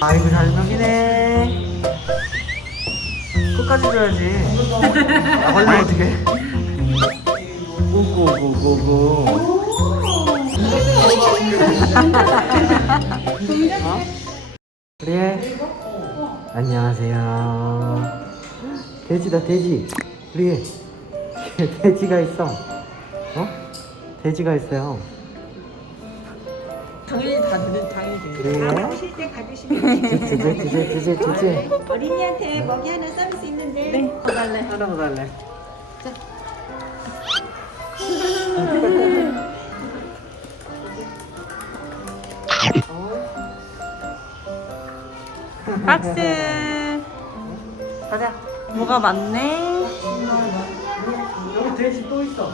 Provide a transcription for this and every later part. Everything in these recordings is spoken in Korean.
아이고 잘 먹이네. 끝까지 줘야지. 아, 걸리면 어떡해? 고고고고고. 어? 그래. 안녕하세요. 돼지다 돼지. 우리 돼지가 있어. 어? 돼지가 있어요. 당연히 다 드는 당연히 드는. 그래. 오실 때 가주시면 돼요. 주제 주제 주제 주제. 어린이한테 먹이 하나 서비스 있는데 네, 더 달래. 하나 더 달래. 박스. 가자. 뭐가 많네. 여기 돼지 또 있어.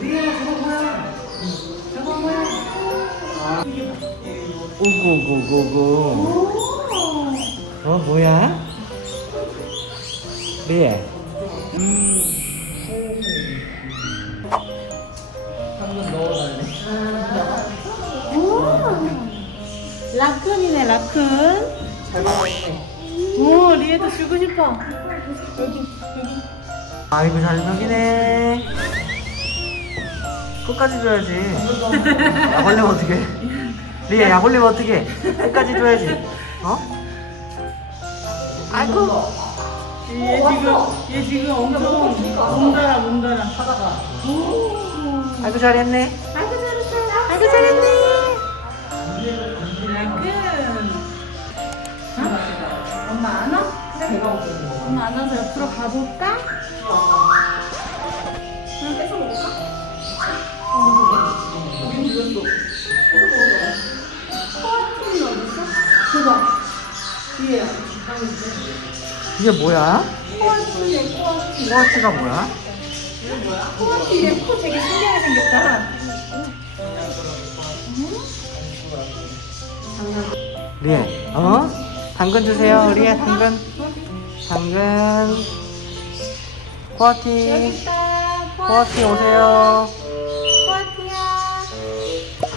리에가 저거 뭐야? 저거 뭐야? 아. 오고고고고. 어 뭐야? 리에. 한번 넣어달래. 라쿤이네, 라쿤. 잘 먹었네. 오, 리에도 주고 싶어. 아이고 잘 먹이네. 끝까지 줘야지. 약 올리면 어떡해? 리에 약 올리면 어떡해? 끝까지 줘야지. 어? 아이고. 얘 지금, 얘 지금 엄청 몸달아, 몸달아. 하다가. 아이고 잘했네. 이게 뭐야? 꼬아치가 뭐야? 코아틴 얘코 되게 신기하게 생겼다. 리에, 어? 당근 주세요. 리에 당근. 당근. 코아티. 여기 있다. 코아티 오세요.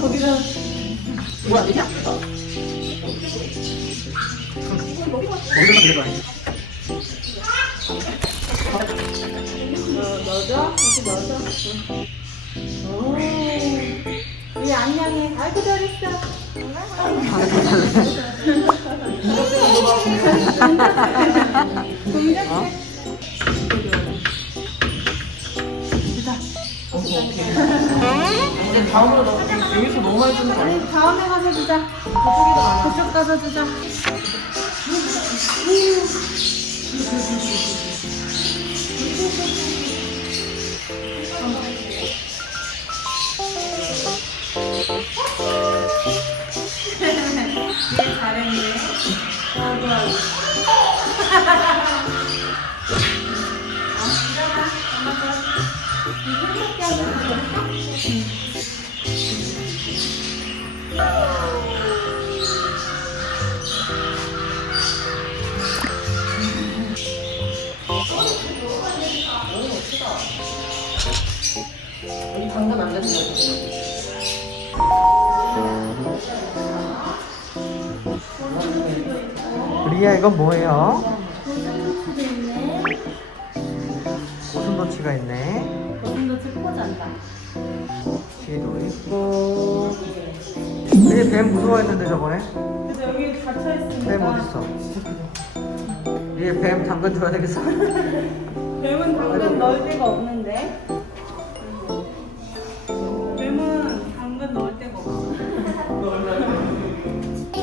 거기서 뭐야, 이게? 여기서 들어가. 넣어줘? 다시 넣어줘. 오. 우리 안녕해. 아이고 잘했어. 공작해. 이제 다음으로 너 여기서 너무 많이 주는 거 아니야? 아니, 다음에 가서 주자. 그쪽 가서 주자. 얘 잘했네. 아이고, 일어나. 엄마 거. 이 행복해 하면 리아 이건 뭐예요? 고슴도치도 있네. 고슴도치가 있네. 고슴도치 코 잔다. 쥐도 있고. 우리 뱀 무서워했는데 저번에? 그래서 여기 갇혀 있으니까. 뱀 어딨어? 리에 뱀 당근 줘야 되겠어? 뱀은 당근 넣을 데가 없는데.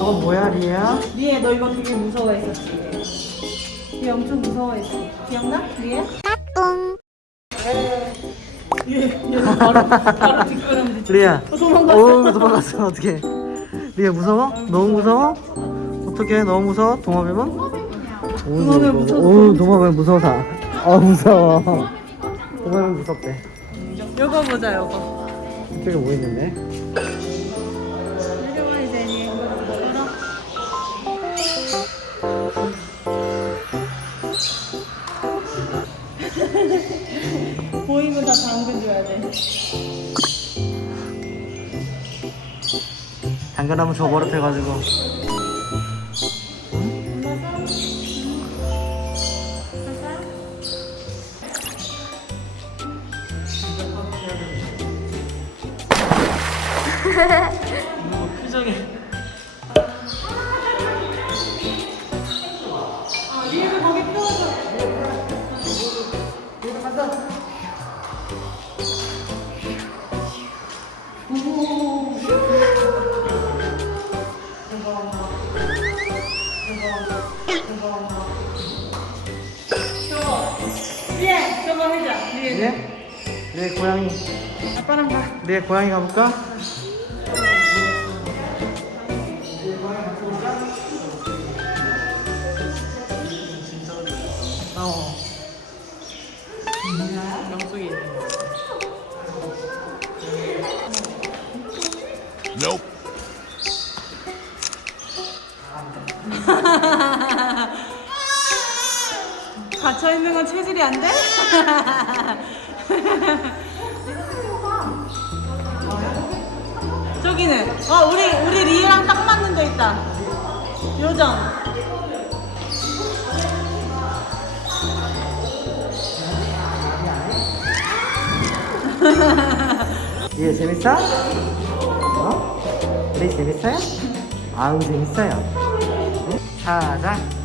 저건 뭐야 리에야? 리에 너 이거 되게 무서워했었지. 리에 엄청 무서워했어. 기억나? 리에? 얘, 얘 바로 바로 뒷걸음질. 리아. 어, 도망갔어. 오 도망갔어 어떡해. 리아 무서워? 너무 무서워? 어떡해 너무 무서워? 동화뱀은? 동화뱀 무서워. 오 동화뱀 무서워서. 아 무서워. 동화뱀 무섭대. 요거 보자 요거. 이쪽에 뭐 있는데? 당근줘야 돼. 당근하면 저 버릇해가지고. 표정이. 위에서 거기 펴줘. 저거 저거 해자 위에 네? 네 고양이. 아빠랑 가 네 고양이 가볼까? 어. 있는 거 Nope. 갇혀 있는 건 체질이 안 돼? 저기는 어 우리 우리 리랑 딱 맞는 데 있다. 요정. 얘 재밌어? 어? 우리 재밌어요? 아우 재밌어요. 응? 자자.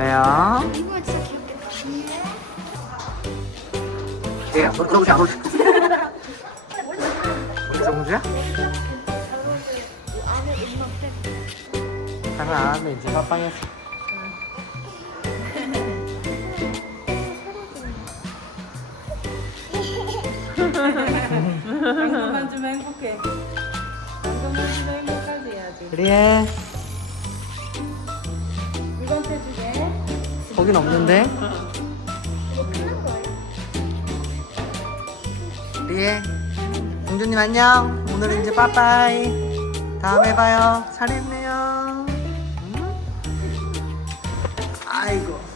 왜요? 이거 진짜 귀엽다. 얘 너무 안 오지. 우리 장난 안 하면 이제 빠빵했어. 당근만 주면 행복해. 당근만 주면 행복하지 아주. 그래. 여긴 없는데. 리에, 공주님 안녕. 오늘은 이제 빠빠이. 다음에 봐요. 잘했네요. 음? 아이고.